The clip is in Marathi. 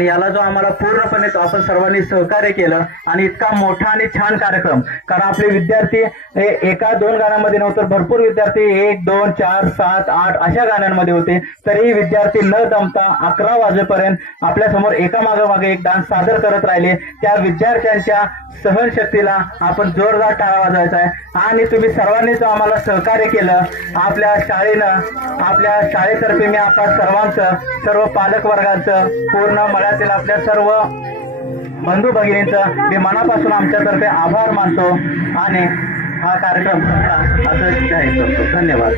याला जो आम्हाला पूर्णपणे आपण सर्वांनी सहकार्य केलं आणि इतका मोठा आणि छान कार्यक्रम, कारण आपले विद्यार्थी हे एका दोन गाण्यांमध्ये नव्हतं, भरपूर विद्यार्थी 1, 2, 4, 7, 8 अशा गाण्यांमध्ये होते. तरीही विद्यार्थी न दमता 11 वाजेपर्यंत आपल्या समोर एकामागोमागे एक डान्स सादर करत राहिले. त्या विद्यार्थ्यांच्या सहनशक्तीला आपण जोरदार टाळा वाजवायचा आहे. आणि तुम्ही सर्वांनी जो आम्हाला सहकार्य केलं आपल्या शाळेनं, आपल्या शाळेतर्फे मी आपल्या सर्वांचं, सर्व पालक वर्गाचं, पूर्ण मळ्यातील आपल्या सर्व बंधू भगिनींचं मी मनापासून आमच्यातर्फे आभार मानतो आणि हा कार्यक्रम असं जाहीर करतो. धन्यवाद.